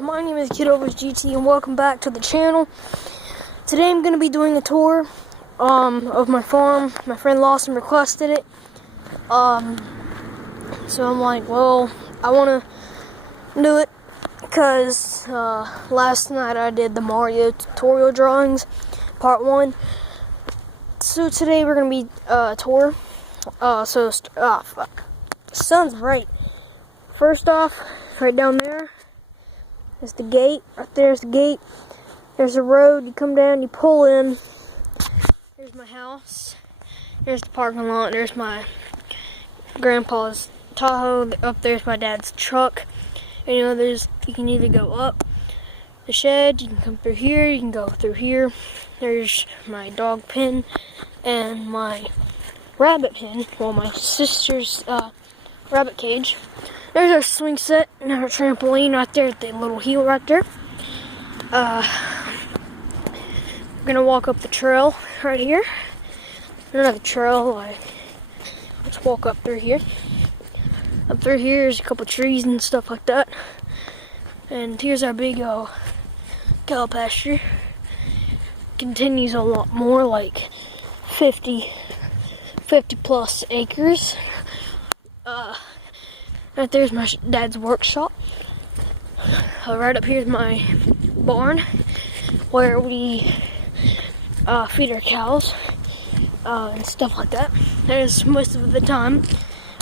my name is KidOversGT and welcome back to the channel. Today I'm going to be doing a tour of my farm. My friend Lawson requested it. So I'm like, well, I want to do it because last night I did the Mario tutorial drawings, part 1. So today we're going to be tour. Fuck. The sun's bright. First off, right down there is the gate. Right there's the gate. There's a road. You come down, you pull in. There's my house. There's the parking lot. There's my grandpa's Tahoe. Up there's my dad's truck. And, you can either go up the shed, you can come through here, you can go through here. There's my dog pen and my rabbit pen. Well, my sister's rabbit cage. There's our swing set and our trampoline right there at the little hill right there. We're gonna walk up the trail right here. Another trail, let's walk up through here. Up through here, there's a couple trees and stuff like that. And here's our big cow pasture. Continues a lot more, like 50 plus acres. Right there's my dad's workshop. Right up here's my barn where we feed our cows and stuff like that. There's most of the time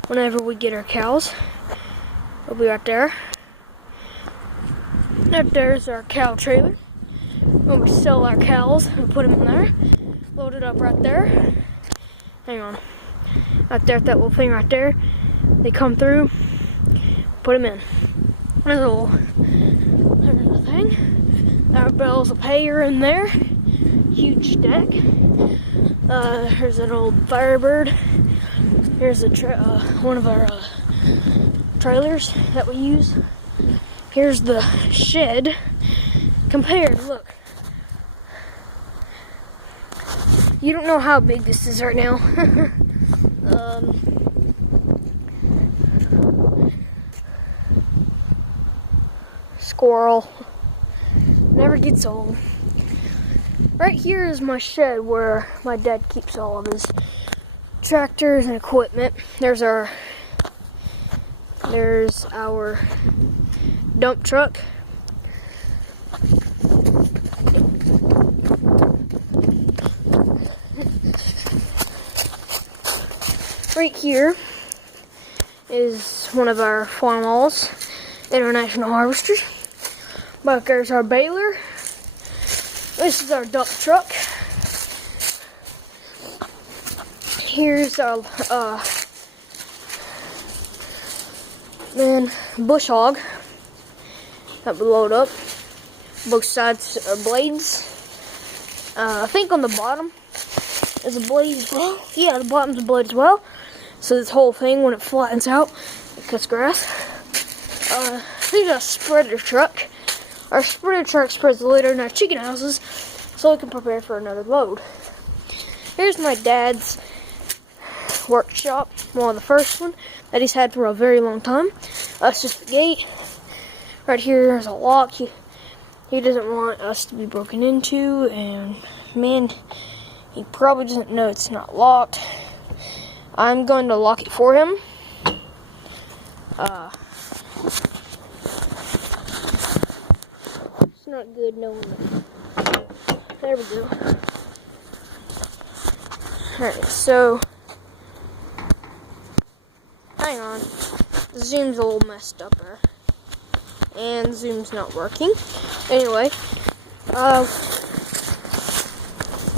whenever we get our cows. We'll be right there. Right there's our cow trailer. When we sell our cows, we put them in there. Load it up right there. Hang on. Right there, that little thing right there. They come through. Put them in. There's a thing. Our bales of hay are in there. Huge stack. Here's an old Firebird. Here's one of our trailers that we use. Here's the shed. Compared, look. You don't know how big this is right now. Squirrel. Never gets old. Right here is my shed where my dad keeps all of his tractors and equipment. There's our dump truck. Right here is one of our Farmall's International Harvesters. Back there's our baler. This is our dump truck. Here's our bush hog that we load up. Both sides are blades. I think on the bottom is a blade as well. Yeah, the bottom's a blade as well. So this whole thing, when it flattens out, it cuts grass. Here's our spreader truck. Our spreader truck spreads the litter in our chicken houses so we can prepare for another load. Here's my dad's workshop, well, the first one that he's had for a very long time. That's just the gate. Right here is a lock. He doesn't want us to be broken into, and man, he probably doesn't know it's not locked. I'm going to lock it for him. It's not good knowing that. There we go. Alright, so hang on. The zoom's a little messed up there. And zoom's not working. Anyway,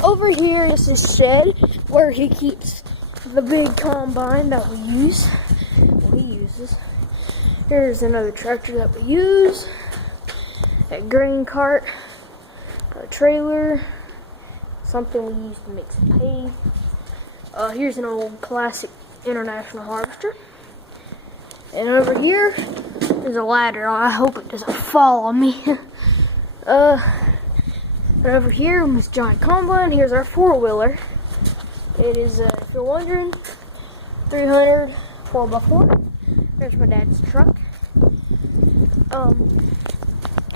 over here is his shed where he keeps the big combine that we use. Well, he uses. Here's another tractor that we use. A grain cart. A trailer. Something we use to mix hay. Here's an old classic International Harvester. And over here is a ladder. I hope it doesn't fall on me. And over here is this giant combine. Here's our 4-wheeler. It is, if you're wondering, 300 4x4. There's my dad's truck.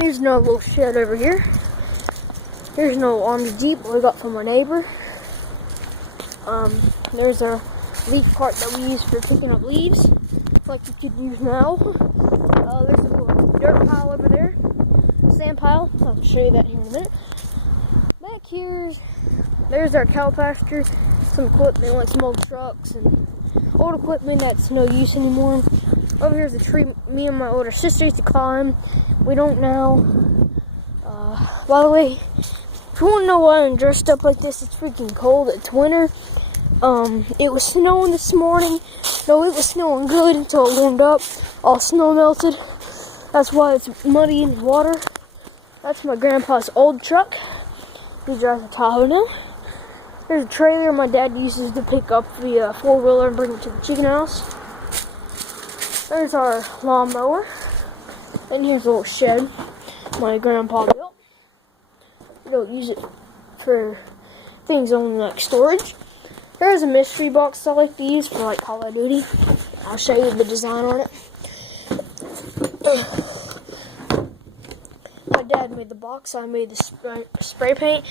Here's another little shed over here. Here's an old army Jeep we got from my neighbor. There's a leaf cart that we use for picking up leaves, like you could use now. There's a little dirt pile over there, sand pile. I'll show you that here in a minute. Back there's our cow pasture, some equipment like some old trucks and old equipment that's no use anymore. Over here's a tree me and my older sister used to climb. We don't now. By the way, if you want to know why I'm dressed up like this, it's freaking cold. It's winter. It was snowing this morning. No, it was snowing good until it warmed up. All snow melted. That's why it's muddy in the water. That's my grandpa's old truck. He drives a Tahoe now. There's a trailer my dad uses to pick up the four-wheeler and bring it to the chicken house. There's our lawnmower. And here's a little shed my grandpa built. We don't use it for things only like storage. There's a mystery box I like to use for like Call of Duty. I'll show you the design on it. My dad made the box. I made the spray paint.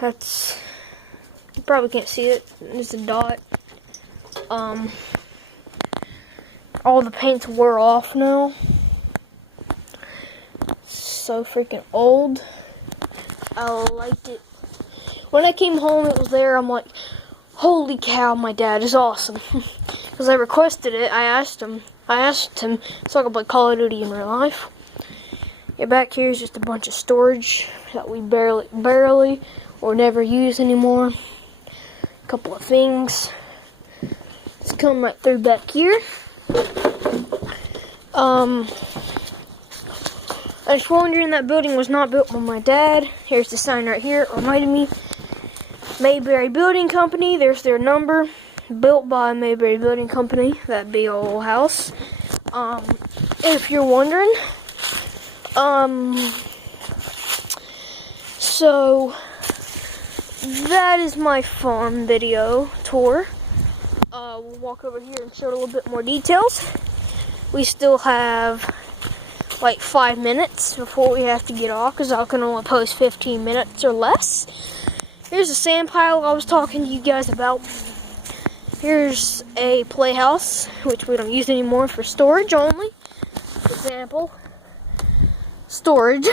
You probably can't see it. It's a dot. All the paints wore off now. So freaking old. I liked it. When I came home, it was there. I'm like, holy cow, my dad is awesome. Because I requested it. I asked him so I could play Call of Duty in real life. Yeah, back here is just a bunch of storage that we barely or never use anymore. A couple of things. It's coming right through back here. I was wondering, that building was not built by my dad. Here's the sign right here. It reminded me. Mayberry Building Company. There's their number. Built by Mayberry Building Company. That big old house. If you're wondering. So that is my farm video tour. We'll walk over here and show a little bit more details. We still have like 5 minutes before we have to get off, because I can only post 15 minutes or less. Here's a sand pile I was talking to you guys about. Here's a playhouse, which we don't use anymore, for storage only. For example, storage.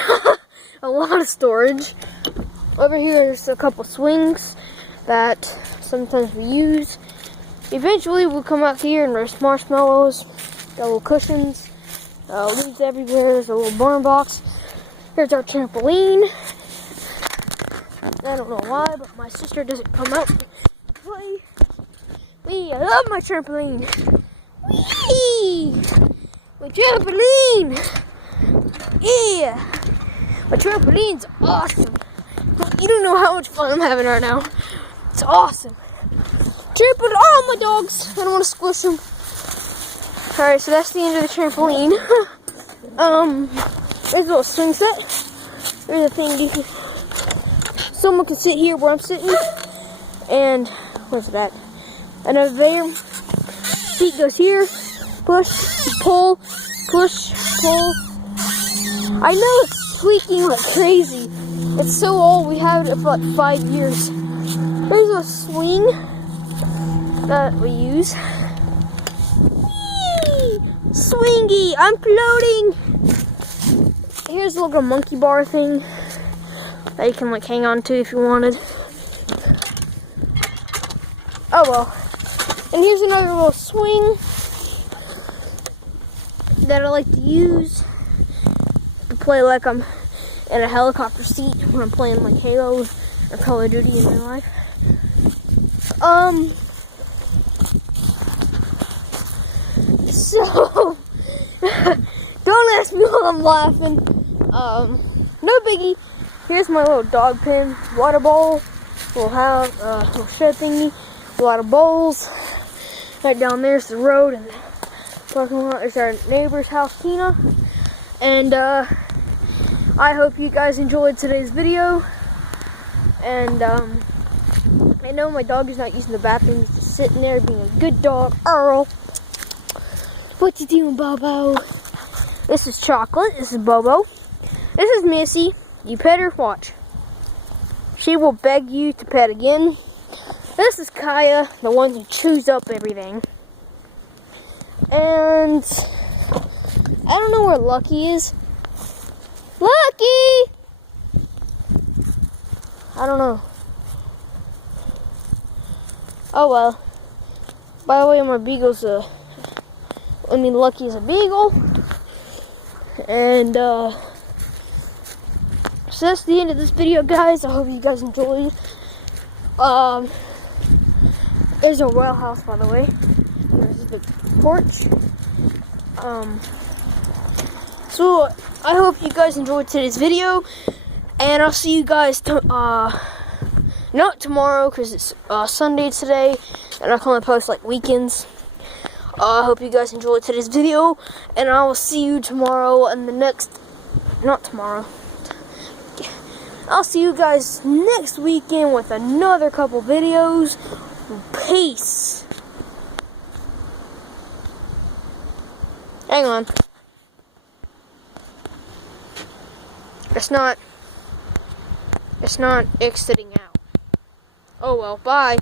A lot of storage. Over here there's a couple swings that sometimes we use. Eventually we'll come out here and roast marshmallows. Got little cushions. Leaves everywhere. There's a little barn box. Here's our trampoline. I don't know why, but my sister doesn't come out to play. I love my trampoline. Whee! My trampoline! Yeah! My trampoline's awesome. You don't know how much fun I'm having right now. It's awesome. Trampoline! Oh, my dogs! I don't want to squish them. Alright, so that's the end of the trampoline. There's a little swing set. There's a thing. Someone can sit here where I'm sitting. And, where's that? And over there, seat goes here. Push, pull, push, pull. I know it's squeaking like crazy. It's so old, we had it for like 5 years. There's a swing that we use. Swingy, I'm floating. Here's a little monkey bar thing that you can like hang on to if you wanted. Oh well. And here's another little swing that I like to use to play like I'm in a helicopter seat when I'm playing like Halo or Call of Duty in real life. So don't ask me why I'm laughing. No biggie. Here's my little dog pen, water bowl. We'll have a little shed thingy, a lot of bowls. Right down there's the road and the parking lot. There's our neighbor's house, Tina. And I hope you guys enjoyed today's video. And I know my dog is not using the bathroom. He's just sitting there being a good dog. Earl, what you doing, Bobo? This is Chocolate. This is Bobo. This is Missy. You pet her, watch. She will beg you to pet again. This is Kaya, the one who chews up everything. And I don't know where Lucky is. Lucky! I don't know. Oh well. By the way, my beagle's Lucky's a beagle. And so that's the end of this video, guys. I hope you guys enjoyed. There's a royal house, by the way. There's the porch. So I hope you guys enjoyed today's video, and I'll see you guys not tomorrow because it's Sunday today, and I can only post like weekends. I hope you guys enjoyed today's video, and I will see you tomorrow and the next, not tomorrow. I'll see you guys next weekend with another couple videos. Peace. Hang on. It's not exiting out. Oh well, bye.